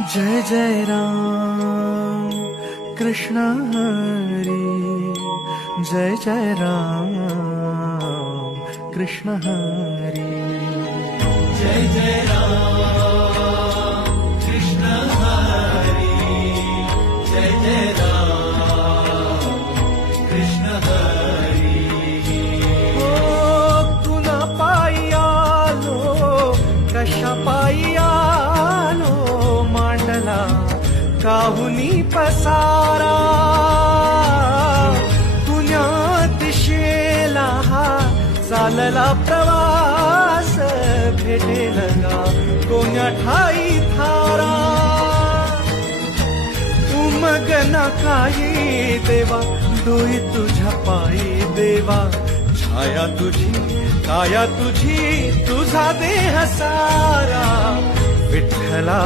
जय जय राम कृष्ण हरी, जय जय राम कृष्ण हरी, जय जय राम कृष्ण हरी, जय जय राम कृष्ण हरी। ओ तुना पायी आलो, कशा पायी आलो, मांडला काहुनी पसारा, तुझ्या दिशेला हा चालला प्रवास, भेटेल का कोण्या ठाई थारा, उमगना काही देवा, डोई तुझ्या पायी देवा, छाया तुझी काया तुझी, तुझा देह सारा विठ्ठला